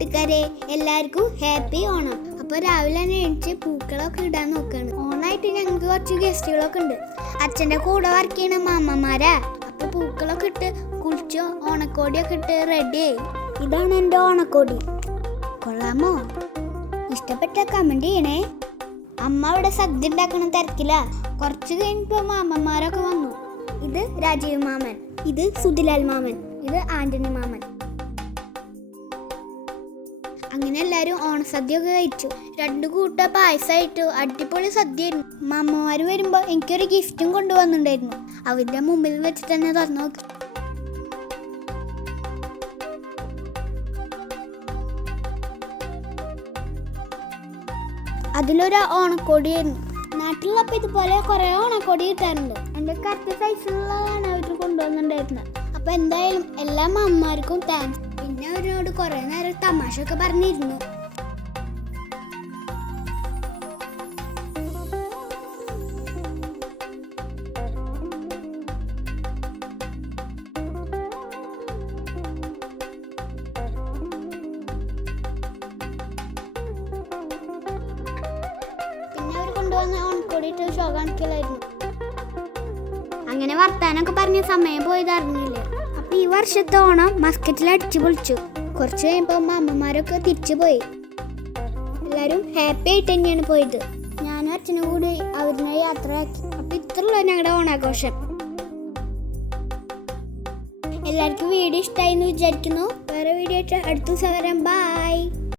കൂട്ടുകാരെ, എല്ലാവർക്കും ഹാപ്പി ഓണം. അപ്പോൾ രാവിലെ തന്നെ എണീച്ച് പൂക്കളൊക്കെ ഇടാൻ നോക്കുകയാണ്. ഓണായിട്ട് ഞങ്ങൾക്ക് കുറച്ച് ഗസ്റ്റുകളൊക്കെ ഉണ്ട്. അച്ഛൻ്റെ കൂടെ വർക്ക് ചെയ്യണ മാമ്മമാരാ. അപ്പോൾ പൂക്കളൊക്കെ ഇട്ട് കുളിച്ച് ഓണക്കോടിയൊക്കെ ഇട്ട് റെഡിയായി. ഇതാണ് എൻ്റെ ഓണക്കോടി. കൊള്ളാമോ? ഇഷ്ടപ്പെട്ട കമൻറ്റ് ചെയ്യണേ. അമ്മ ഇവിടെ സദ്യ ഉണ്ടാക്കണ തിരക്കില്ല. കുറച്ച് കഴിഞ്ഞപ്പോൾ മാമ്മമാരൊക്കെ വന്നു. ഇത് രാജീവ് മാമൻ, ഇത് സുധിലാൽ മാമൻ, ഇത് ആന്റണി മാമൻ. അങ്ങനെ എല്ലാവരും ഓണസദ്യയൊക്കെ കഴിച്ചു. 2 കൂട്ട പായസമായിട്ടു. അടിപൊളി സദ്യയായിരുന്നു. മാമ്മമാർ വരുമ്പോൾ എനിക്കൊരു ഗിഫ്റ്റും കൊണ്ടുവന്നിട്ടുണ്ടായിരുന്നു. അവരുടെ മുമ്പിൽ വെച്ചിട്ട് തന്നെ തുറന്നു നോക്കി. അതിലൊരു ഓണക്കോടിയായിരുന്നു. നാട്ടിലുള്ളപ്പോൾ ഇതുപോലെ കുറേ ഓണക്കോടി കിട്ടാറുണ്ട്. എൻ്റെ കറക്റ്റ് സൈസിലുള്ളതാണ് അവർ കൊണ്ടുവന്നിട്ടുണ്ടായിരുന്നത്. അപ്പോൾ എന്തായാലും എല്ലാ മാമ്മമാർക്കും താങ്ക്സ്. പിന്നെ അവരോട് കുറേ നേരം തമാശ ഒക്കെ പറഞ്ഞിരുന്നു. പിന്നെ അവർ കൊണ്ടുവന്ന ഓണക്കോടിയിട്ട് ഷോ കാണിക്കലായിരുന്നു. അങ്ങനെ വർത്താനൊക്കെ പറഞ്ഞ സമയം പോയത് അറിഞ്ഞില്ല. അപ്പോൾ ഈ വർഷത്തെ ഓണം മസ്കറ്റിൽ അടിച്ചു പൊളിച്ചു. കുറച്ച് കഴിയുമ്പോൾ അമ്മമാരൊക്കെ തിരിച്ചു പോയി. എല്ലാവരും ഹാപ്പി ആയിട്ട് തന്നെയാണ് പോയത്. ഞാനും അച്ഛനും കൂടി അവരിനെ യാത്രയാക്കി. അപ്പോൾ ഇത്രയുള്ള ഞങ്ങളുടെ ഓണാഘോഷം. എല്ലാവർക്കും വീഡിയോ ഇഷ്ടമായി എന്ന് വിചാരിക്കുന്നു. വേറെ വീഡിയോ ആയിട്ട് അടുത്ത ദിവസം വരാം. ബൈ.